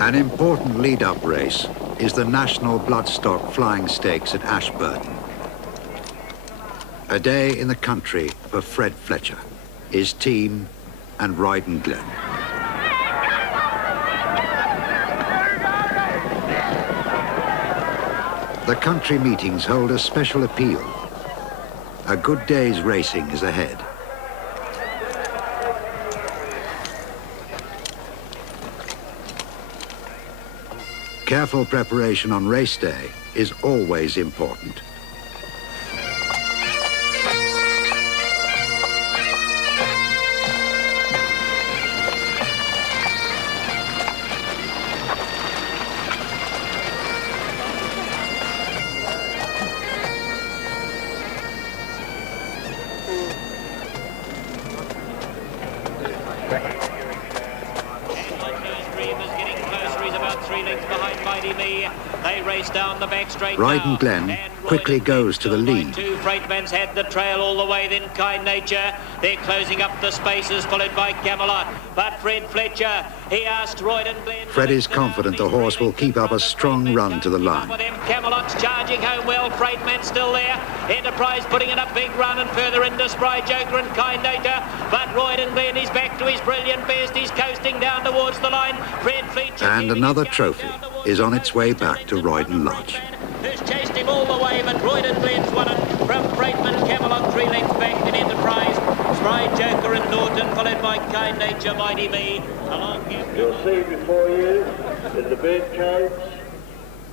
An important lead-up race is the National Bloodstock Flying Stakes at Ashburton. A day in the country for Fred Fletcher, his team and Roydon Glen. The country meetings hold a special appeal. A good day's racing is ahead. Careful preparation on race day is always important. Roydon Glen quickly goes to the lead. Two freightmen's had the trail all the way, then Kind Nature. They're closing up the spaces, followed by Camelot. But Fred Fletcher, he asked Roydon Glen... Fred is confident the horse will keep up a strong run to the line. Camelot's charging home well, Freightman still there. Enterprise putting in a big run and further into Spry Joker and Kind Nature. But Roydon Glen is back to his brilliant best. He's coasting down towards the line. Fred Fletcher... And another trophy is on its way back to Roydon Lodge. Who's chased him all the way, but Roydon Glen's won it from Freightman. Camelot 3 lengths back in Enterprise. Spry Joker and Norton, followed by Kind Nature, Mighty Me. You'll see before you in the birdcage,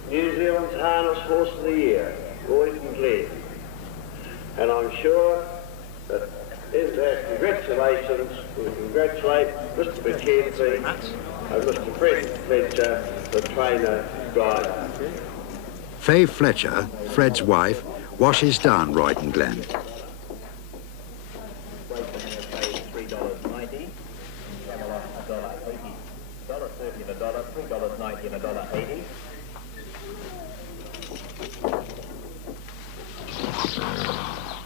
New Zealand's harness horse of the year, Roydon Glen. And I'm sure that in that congratulations, we congratulate Mr. McKenzie and Mr. Fred Fletcher, the trainer driver. Faye Fletcher, Fred's wife, washes down Roydon Glen. $3.90, Camelot $1.80, $1.30 and $1, $3.90 and $1.80.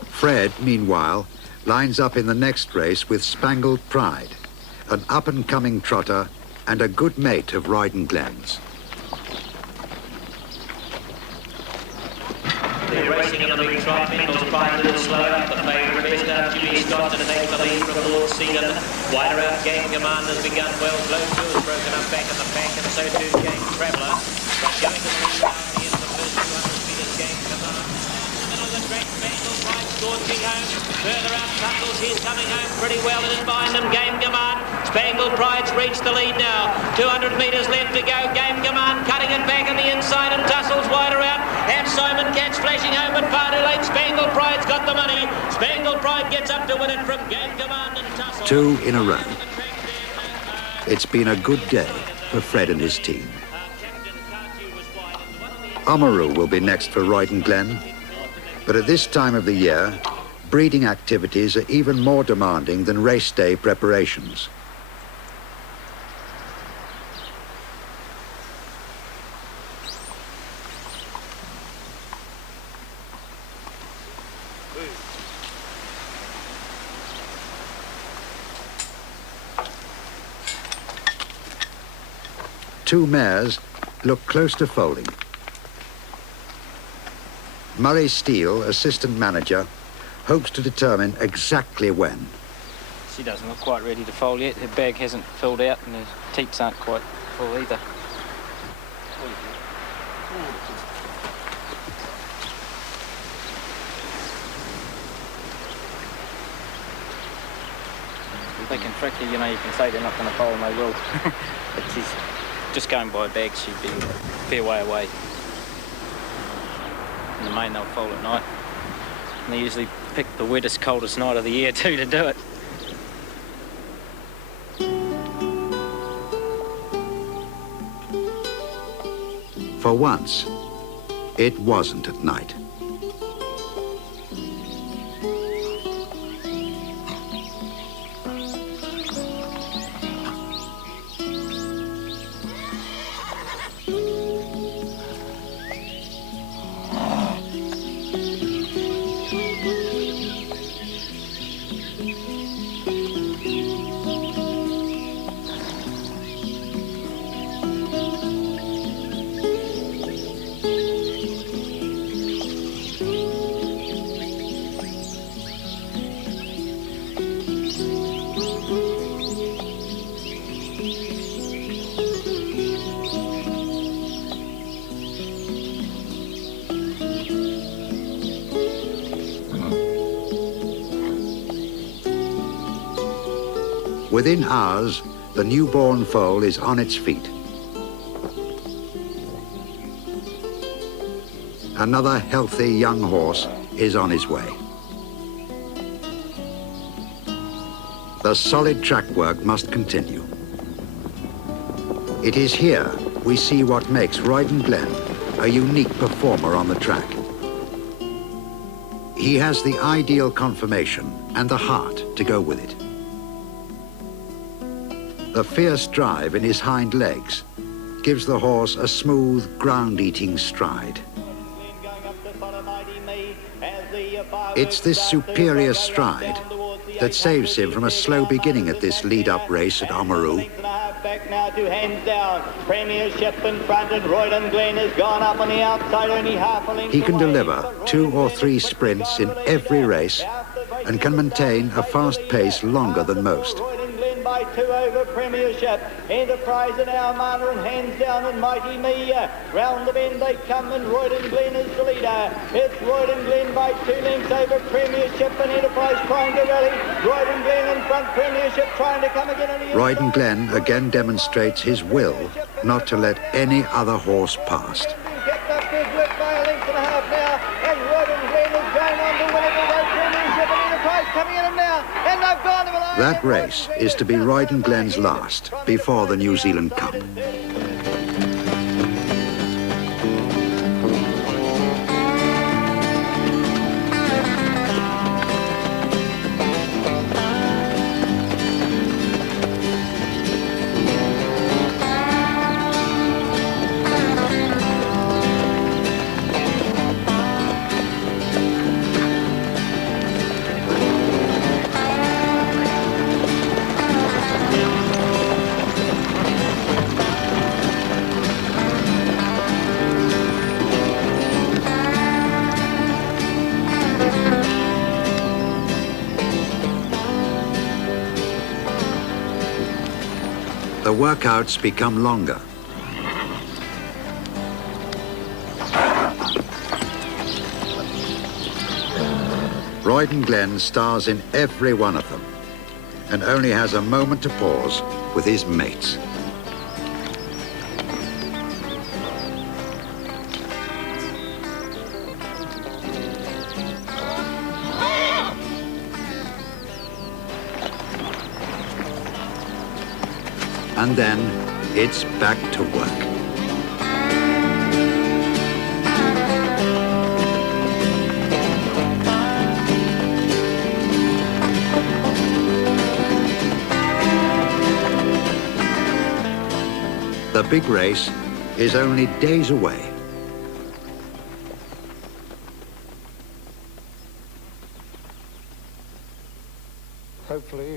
Fred, meanwhile, lines up in the next race with Spangled Pride, an up-and-coming trotter and a good mate of Roydon Glen's. They're racing in the big trot. Mendels Pride a little slow up the favourite. Best out Jimmy Scott to take the lead from Lord Seaton. Wider out Game Command has begun well. Glow 2 has broken up back in the pack, and so too Game Traveller. But going to the lead now in the first 200 metres, Game Command. In the middle of the track, Spangled Pride scorching home. Further out, Tussles, he's coming home pretty well, and in behind them, Game Command. Spangled Pride's reached the lead now. 200 metres left to go. Game Command cutting it back on the inside, and Tussles wider out. And Simon Catch flashing home, but far too late. Spangled Pride's got the money. Spangled Pride gets up to win it from Game Command and Tussles. 2 in a row. It's been a good day for Fred and his team. Oamaru will be next for Roydon Glen, but at this time of the year, breeding activities are even more demanding than race day preparations. Two mares look close to foaling. Murray Steele, assistant manager, hopes to determine exactly when. She doesn't look quite ready to foal yet. Her bag hasn't filled out and her teats aren't quite full either. They can trick you, you know, you can say they're not going to foal and they will. But she's just going by a bag, she'd be a fair way away. In the main, they'll foal at night. And they usually pick the wettest, coldest night of the year too to do it. For once, it wasn't at night. Within hours, the newborn foal is on its feet. Another healthy young horse is on his way. The solid track work must continue. It is here we see what makes Roydon Glen a unique performer on the track. He has the ideal conformation and the heart to go with it. The fierce drive in his hind legs gives the horse a smooth, ground-eating stride. It's this superior stride that saves him from a slow beginning at this lead-up race at Oamaru. Back now to hands down. Premiership in front, and Roydon Glen has gone up on the outside, only half a length. He can deliver 2 or 3 sprints in every race and can maintain a fast pace longer than most. Roydon Glen by 2 over Premiership. Enterprise and our manner and hands down and Mighty Me. Round the bend they come, and Roydon Glen is the leader. It's Roydon Glen by 2 lengths over Premiership, and Enterprise trying to rally. Roydon Glen in front, Premiership trying to come again on the Roydon Glen again demonstrates his will not to let any other horse past. Kept up good work by a length and a half now, and Roydon Glen is going on to win it with that Premiership, and Enterprise coming in now, and they've gone to the line. That race is to be Roydon Glen's last before the New Zealand Cup. The workouts become longer. Roydon Glen stars in every one of them and only has a moment to pause with his mates. And then it's back to work. The big race is only days away.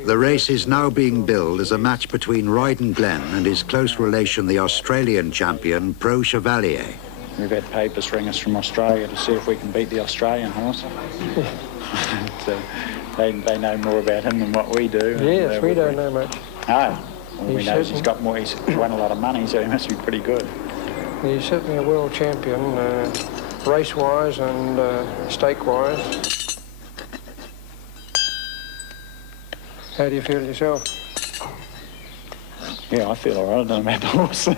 The race is now being billed as a match between Roydon Glen and his close relation, the Australian champion, Pro Chevalier. We've had papers ring us from Australia to see if we can beat the Australian horse. So they know more about him than what we do. Yes, we don't know much. No. All we know is he's got more, he's won a lot of money, so he must be pretty good. He's certainly a world champion, race-wise and stake-wise. How do you feel yourself? Yeah, I feel all right. I don't know about the horse.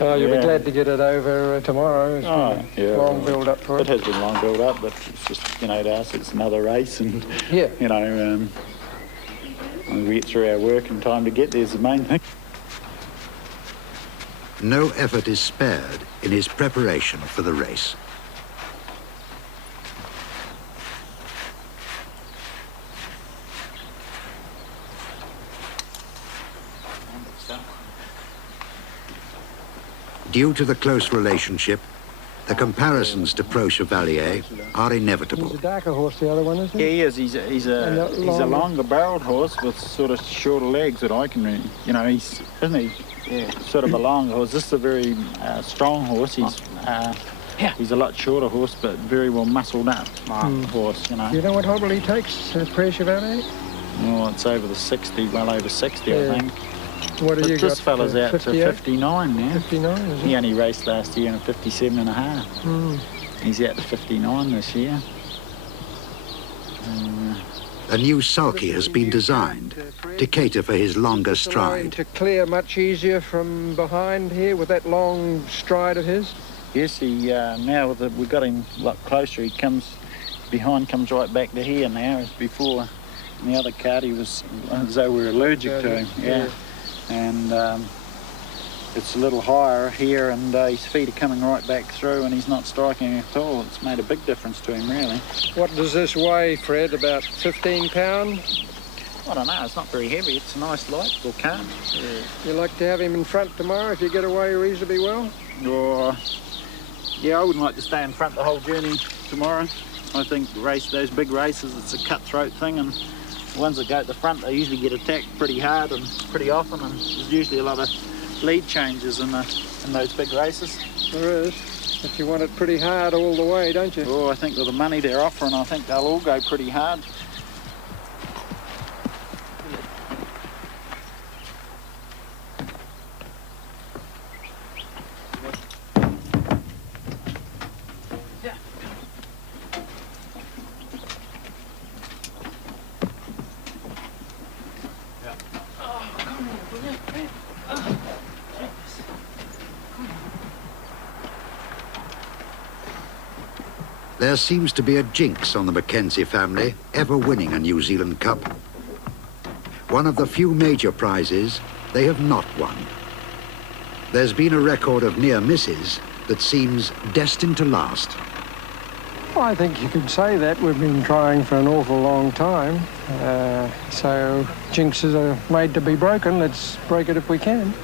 Oh, you'll be glad to get it over tomorrow. It's been long build-up for it. It has been long build-up, but it's just, you know, to us, it's another race, and, yeah, you know, we get through our work in time to get there is the main thing. No effort is spared in his preparation for the race. Due to the close relationship, the comparisons to Pro Chevalier are inevitable. He's a darker horse, the other one, isn't he? Yeah, he is. He's a longer barreled horse with sort of shorter legs that I can really, you know, isn't he? Yeah, sort of a long horse. This is a very strong horse. He's a lot shorter horse, but very well muscled up horse, you know. Do you know what hobble he takes, Pro Chevalier? Oh, it's over the 60, well over 60, yeah. I think. What have you got? This fella's out to 59 now. 59, is He only raced last year in a 57 and a half. He's out to 59 this year. A new sulky has been designed to cater for his longer stride. To clear much easier from behind here with that long stride of his. Yes, he now that we've got him a lot closer, he comes right back to here now, as before. In the other cart, he was as though we were allergic to him. Yeah. And it's a little higher here, and his feet are coming right back through, and he's not striking at all. It's made a big difference to him, really. What does this weigh, Fred? About 15 pounds? I don't know. It's not very heavy. It's a nice light little cart. Yeah. You like to have him in front tomorrow if you get away reasonably well? Or, yeah, I wouldn't like to stay in front the whole journey tomorrow. I think those big races, it's a cutthroat thing, and the ones that go at the front, they usually get attacked pretty hard and pretty often, and there's usually a lot of lead changes in those big races. There is, but you want it pretty hard all the way, don't you? Oh, I think with the money they're offering, I think they'll all go pretty hard. There seems to be a jinx on the McKenzie family ever winning a New Zealand Cup. One of the few major prizes they have not won. There's been a record of near misses that seems destined to last. Well, I think you could say that. We've been trying for an awful long time. So jinxes are made to be broken. Let's break it if we can.